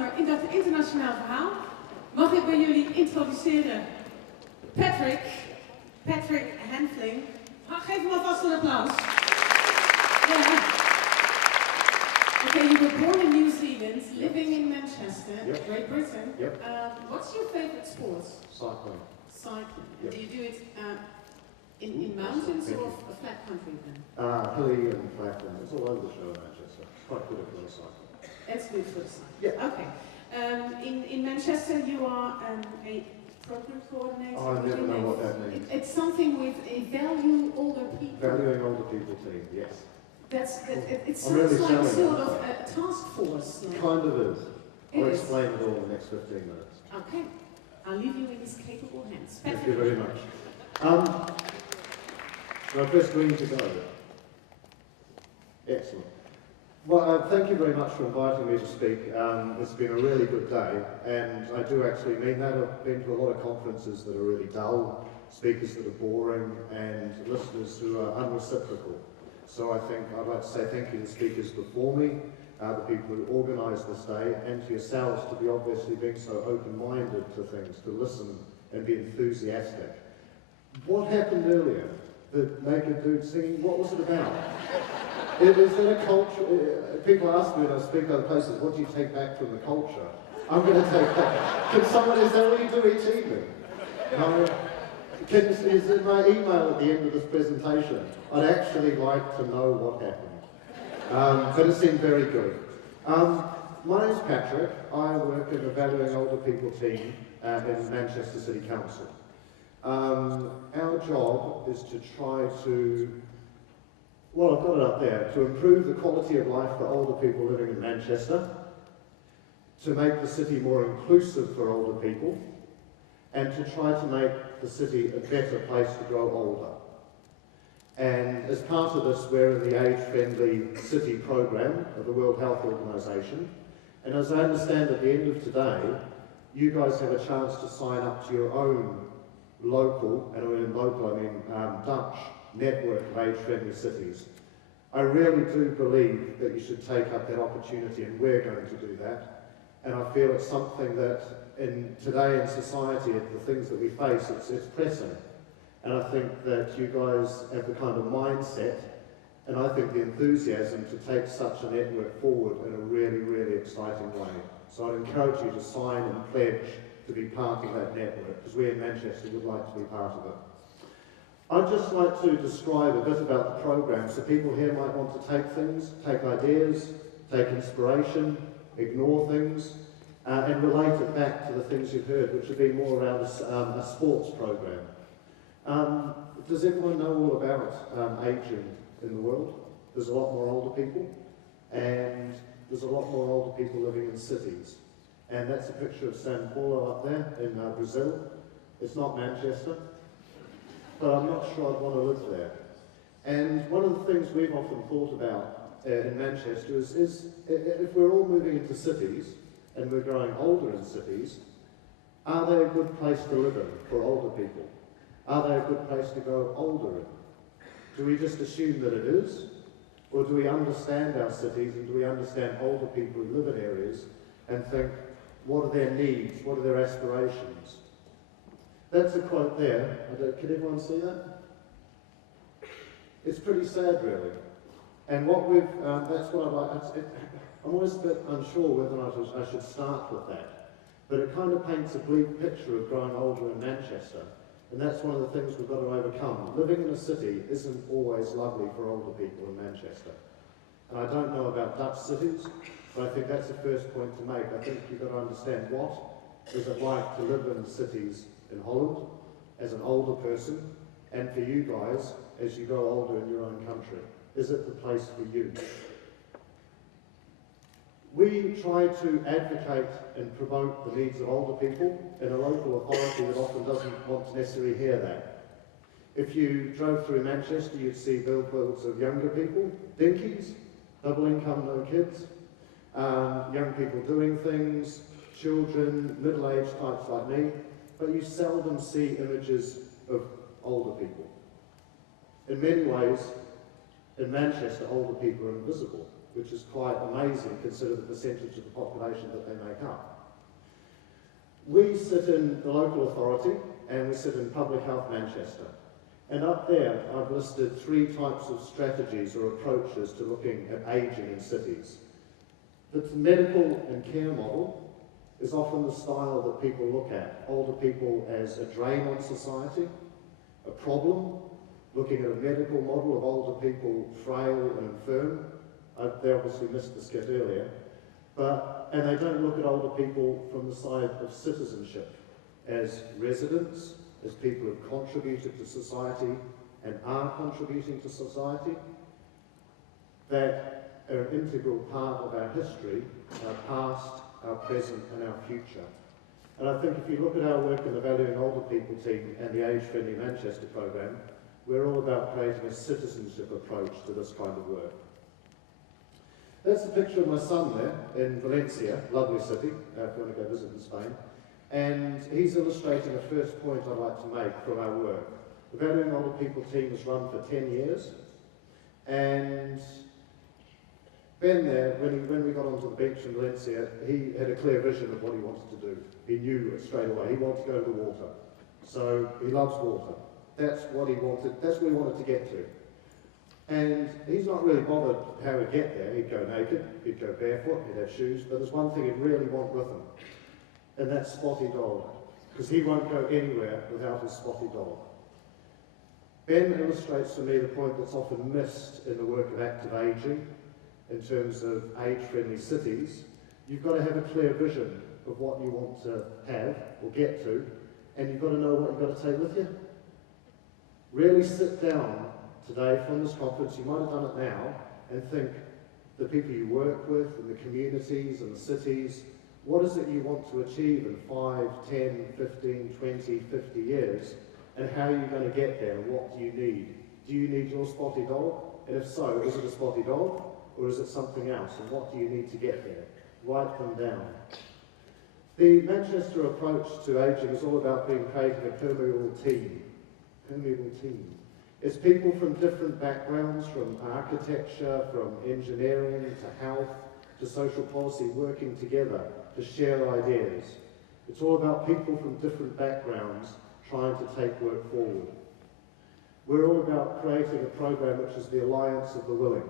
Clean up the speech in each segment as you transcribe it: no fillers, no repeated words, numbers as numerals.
bijzonder in dat internationaal verhaal mag ik bij jullie introduceren Patrick Hanfling. Geef hem alvast een applaus. Yeah. Okay, you were born in New Zealand, living in Manchester, Yep. Great Britain. Yep. What's your favorite sport? Cycling. Cycling. Yep. Do you do it in mountains or a flat country then? Hilly and flat, and it's all over the show in Manchester. It's quite good for the cycling. It's good for the cycling. Yeah. Okay. In Manchester you are a program coordinator. Oh, I never know what that means. It's something with a value older people. Valuing older people team, yes. It I'm sounds really like selling sort it. of a task force. Like. Kind of is. I'll It is. explain it all in the next 15 minutes. Okay. I'll leave you in his capable hands. Thank you very much. My first green to go. Excellent. Well, thank you very much for inviting me to speak. It's been a really good day, and I do actually mean that. I've been to a lot of conferences that are really dull, speakers that are boring, and listeners who are unreciprocal. So I think I'd like to say thank you to the speakers before me, the people who organised this day, and to yourselves to be obviously being so open-minded to things, to listen and be enthusiastic. What happened earlier? The naked dude singing, what was it about? Is it a culture? People ask me when I speak other places, what do you take back from the culture? I'm going to take back. Can someone, is that what you do each evening? No? Is in my email at the end of this presentation, I'd actually like to know what happened. But it seemed very good. My name's Patrick. I work in the Valuing Older People team in Manchester City Council. Our job is to try to, well, I've got it up there, to improve the quality of life for older people living in Manchester, to make the city more inclusive for older people, and to try to make the city a better place to grow older. And as part of this, we're in the age-friendly city program of the World Health Organization. And as I understand at the end of today, you guys have a chance to sign up to your own local, and in local I mean Dutch, network of age-friendly cities. I really do believe that you should take up that opportunity, and we're going to do that. And I feel it's something that today in society, the things that we face, it's pressing. And I think that you guys have the kind of mindset, and I think the enthusiasm to take such a network forward in a really, really exciting way. So I'd encourage you to sign and pledge to be part of that network, because we in Manchester would like to be part of it. I'd just like to describe a bit about the programme, so people here might want to take things, take ideas, take inspiration, ignore things, and relate it back to the things you've heard, which have been more around a sports programme. Does everyone know all about ageing in the world? There's a lot more older people, and there's a lot more older people living in cities. And that's a picture of São Paulo up there in Brazil. It's not Manchester, but I'm not sure I'd want to live there. And one of the things we've often thought about in Manchester is if we're all moving into cities and we're growing older in cities, are they a good place to live in for older people? Are they a good place to grow older in? Do we just assume that it is? Or do we understand our cities and do we understand older people who live in areas and think, what are their needs? What are their aspirations? That's a quote there. Can everyone see that? It's pretty sad, really. And what we've, that's what I'd like, I'm always a bit unsure whether or not I should start with that. But it kind of paints a bleak picture of growing older in Manchester. And that's one of the things we've got to overcome. Living in a city isn't always lovely for older people in Manchester. And I don't know about Dutch cities, but I think that's the first point to make. I think you've got to understand what is it like to live in cities in Holland as an older person, and for you guys as you grow older in your own country. Is it the place for you? We try to advocate and promote the needs of older people in a local authority that often doesn't want to necessarily hear that. If you drove through Manchester, you'd see billboards of younger people, dinkies, double income, no kids, young people doing things, children, middle-aged types like me, but you seldom see images of older people. In many ways, in Manchester, older people are invisible. which is quite amazing considering the percentage of the population that they make up. We sit in the local authority and we sit in Public Health Manchester. And up there, I've listed 3 types of strategies or approaches to looking at ageing in cities. The medical and care model is often the style that people look at. Older people as a drain on society, a problem, looking at a medical model of older people frail and infirm. They obviously missed the skit earlier. And they don't look at older people from the side of citizenship, as residents, as people who've contributed to society and are contributing to society, that are an integral part of our history, our past, our present and our future. And I think if you look at our work in the Valuing Older People team and the Age Friendly Manchester programme, we're all about creating a citizenship approach to this kind of work. That's the picture of my son there in Valencia, lovely city, if you want to go visit in Spain. And he's illustrating the first point I'd like to make from our work. The Valuing Older People team has run for 10 years, and Ben there, when we got onto the beach in Valencia, he had a clear vision of what he wanted to do. He knew it straight away. He wanted to go to the water. So he loves water. That's what he wanted to get to. And he's not really bothered how he'd get there. He'd go naked, he'd go barefoot, he'd have shoes, but there's one thing he'd really want with him, and that's Spotty Dog, because he won't go anywhere without his Spotty Dog. Ben illustrates for me the point that's often missed in the work of active ageing, in terms of age-friendly cities. You've got to have a clear vision of what you want to have or get to, and you've got to know what you've got to take with you. Really sit down today from this conference, you might have done it now, and think the people you work with and the communities and the cities, what is it you want to achieve in 5, 10, 15, 20, 50 years, and how are you going to get there, and what do you need? Do you need your Spotty Dog? And if so, is it a Spotty Dog? Or is it something else? And what do you need to get there? Write them down. The Manchester approach to ageing is all about creating a permeable team. Permeable team. It's people from different backgrounds, from architecture, from engineering, to health, to social policy, working together to share ideas. It's all about people from different backgrounds trying to take work forward. We're all about creating a program which is the alliance of the willing.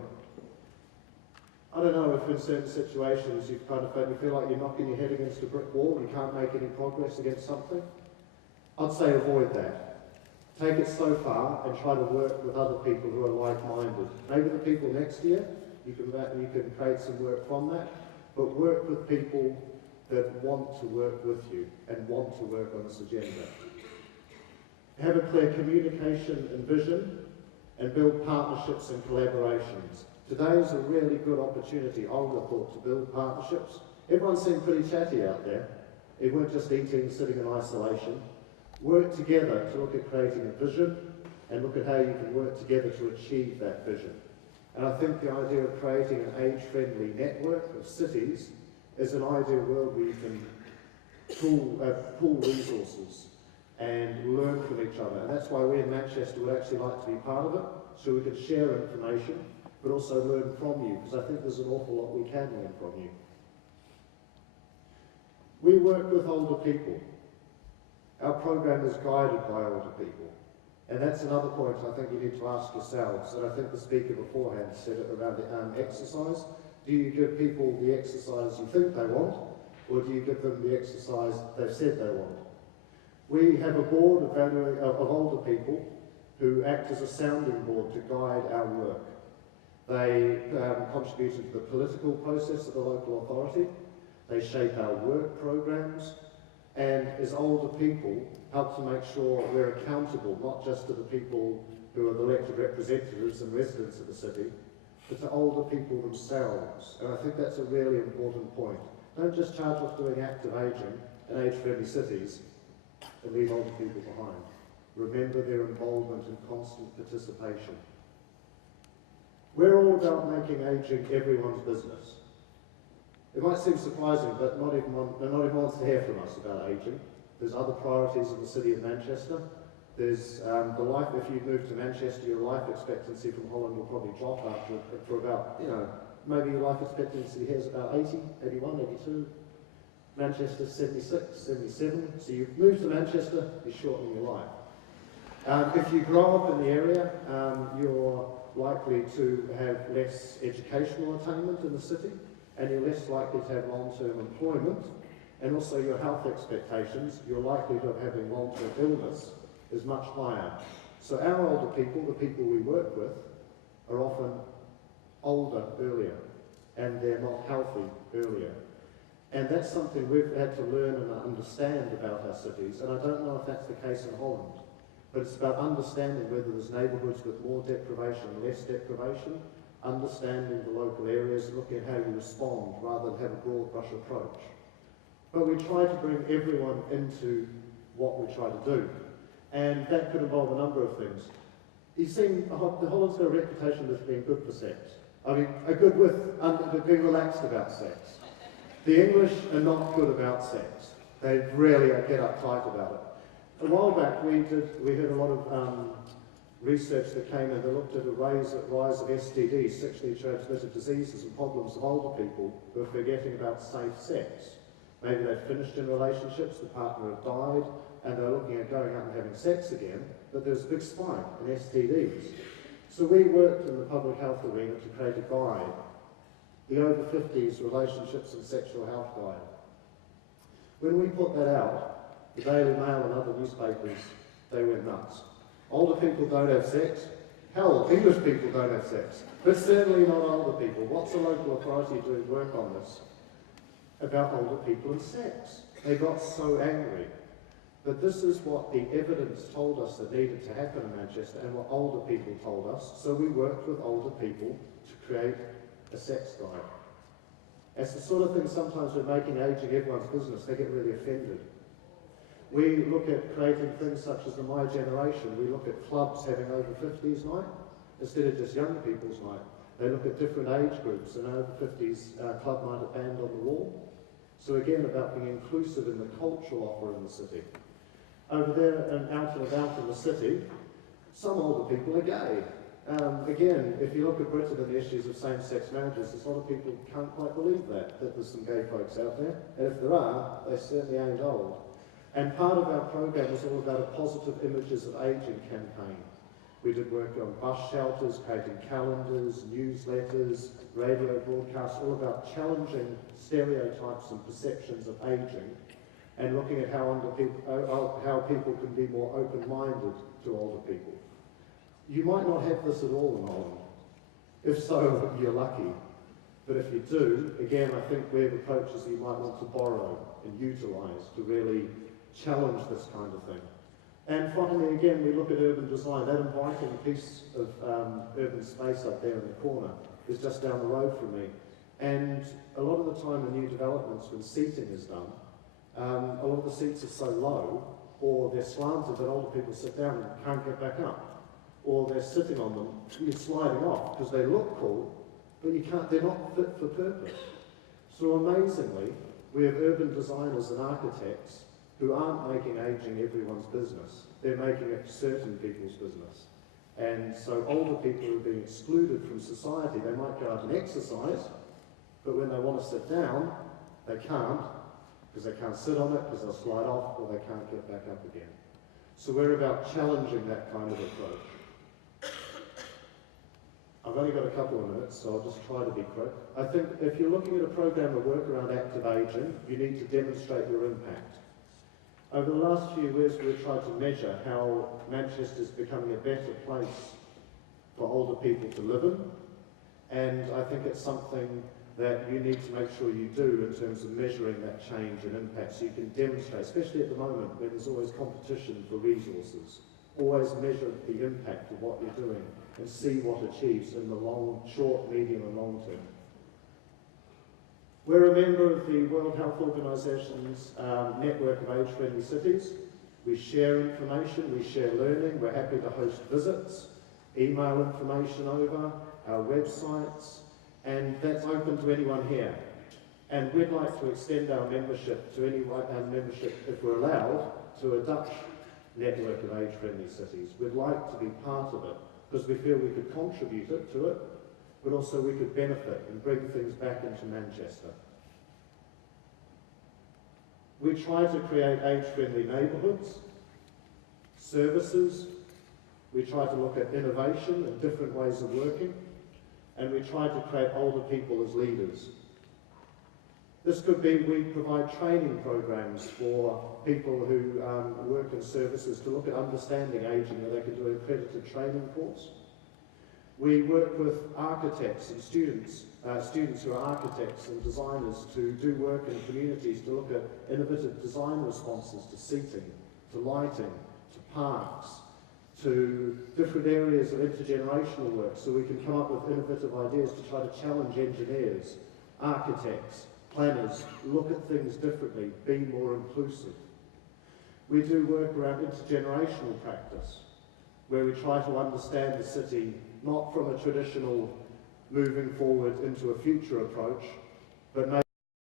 I don't know if in certain situations you feel like you're knocking your head against a brick wall and you can't make any progress against something. I'd say avoid that. Take it so far and try to work with other people who are like-minded. Maybe the people next to you, you can create some work from that, but work with people that want to work with you and want to work on this agenda. Have a clear communication and vision, and build partnerships and collaborations. Today is a really good opportunity, I would have thought, to build partnerships. Everyone seemed pretty chatty out there. They weren't just eating, sitting in isolation. Work together to look at creating a vision and look at how you can work together to achieve that vision. And I think the idea of creating an age-friendly network of cities is an ideal world where you can pool resources and learn from each other. And that's why we in Manchester would actually like to be part of it, so we can share information, but also learn from you, because I think there's an awful lot we can learn from you. We work with older people. Our program is guided by older people. And that's another point I think you need to ask yourselves, and I think the speaker beforehand said it around the exercise. Do you give people the exercise you think they want, or do you give them the exercise they've said they want? We have a board of older people who act as a sounding board to guide our work. They contribute to the political process of the local authority. They shape our work programs, and as older people, help to make sure we're accountable, not just to the people who are the elected representatives and residents of the city, but to older people themselves. And I think that's a really important point. Don't just charge off doing active ageing in age-friendly cities and leave older people behind. Remember their involvement and constant participation. We're all about making ageing everyone's business. It might seem surprising, but not everyone wants to hear from us about ageing. There's other priorities in the city of Manchester. There's if you move to Manchester, your life expectancy from Holland will probably drop for about maybe your life expectancy here is about 80, 81, 82. Manchester 76, 77. So you've moved to Manchester, you're shortening your life. If you grow up in the area, you're likely to have less educational attainment in the city, and you're less likely to have long-term employment, and also your health expectations, your likelihood of having long-term illness is much higher. So our older people, the people we work with, are often older earlier, and they're not healthy earlier. And that's something we've had to learn and understand about our cities, and I don't know if that's the case in Holland, but it's about understanding whether there's neighbourhoods with more deprivation and less deprivation, understanding the local areas, looking at how you respond rather than have a broad brush approach. But we try to bring everyone into what we try to do, and that could involve a number of things. You've seen the Holland's got a reputation of being good for sex. I mean, are good with being relaxed about sex. The English are not good about sex. They rarely get uptight about it. A while back we heard a lot of research that came in that looked at a rise of STDs, sexually transmitted diseases, and problems of older people who are forgetting about safe sex. Maybe they'd finished in relationships, the partner had died, and they're looking at going out and having sex again, but there's a big spike in STDs. So we worked in the public health arena to create a guide, the over 50s Relationships and Sexual Health Guide. When we put that out, the Daily Mail and other newspapers, they went nuts. Older people don't have sex. Hell, English people don't have sex. But certainly not older people. What's the local authority doing work on this? About older people and sex. They got so angry. But this is what the evidence told us that needed to happen in Manchester and what older people told us. So we worked with older people to create a sex guide. It's the sort of thing sometimes we're making ageing everyone's business. They get really offended. We look at creating things such as the My Generation. We look at clubs having over 50s night instead of just young people's night. They look at different age groups, and over 50s club night at Band on the Wall. So again, about being inclusive in the cultural offer in the city. Over there and out and about in the city, some older people are gay. Again, if you look at Britain and the issues of same-sex marriages, a lot of people can't quite believe that there's some gay folks out there. And if there are, they certainly ain't old. And part of our program was all about a positive images of ageing campaign. We did work on bus shelters, creating calendars, newsletters, radio broadcasts, all about challenging stereotypes and perceptions of ageing, and looking at how people can be more open-minded to older people. You might not have this at all in Holland. If so, you're lucky. But if you do, again, I think we have approaches you might want to borrow and utilise to really challenge this kind of thing. And finally, again, we look at urban design. That inviting piece of urban space up there in the corner is just down the road from me. And a lot of the time in new developments, when seating is done, a lot of the seats are so low, or they're slanted that older people sit down and can't get back up. Or they're sitting on them, you're sliding off, because they look cool, but they're not fit for purpose. So amazingly, we have urban designers and architects who aren't making ageing everyone's business. They're making it certain people's business. And so older people who are being excluded from society, they might go out and exercise, but when they want to sit down, they can't, because they can't sit on it, because they'll slide off, or they can't get back up again. So we're about challenging that kind of approach. I've only got a couple of minutes, so I'll just try to be quick. I think if you're looking at a program of work around active ageing, you need to demonstrate your impact. Over the last few years, we've tried to measure how Manchester is becoming a better place for older people to live in, and I think it's something that you need to make sure you do in terms of measuring that change and impact, so you can demonstrate, especially at the moment when there's always competition for resources. Always measure the impact of what you're doing and see what achieves in the short, medium and long term. We're a member of the World Health Organisation's network of age-friendly cities. We share information, we share learning, we're happy to host visits, email information over, our websites, and that's open to anyone here. And we'd like to extend our membership to if we're allowed, to a Dutch network of age-friendly cities. We'd like to be part of it, because we feel we could contribute to it, but also we could benefit and bring things back into Manchester. We try to create age-friendly neighbourhoods, services, we try to look at innovation and different ways of working, and we try to create older people as leaders. This could be, we provide training programs for people who work in services to look at understanding ageing, that they can do an accredited training course. We work with architects and students who are architects and designers to do work in communities to look at innovative design responses to seating, to lighting, to parks, to different areas of intergenerational work, so we can come up with innovative ideas to try to challenge engineers, architects, planners, look at things differently, be more inclusive. We do work around intergenerational practice, where we try to understand the city not from a traditional moving forward into a future approach, but maybe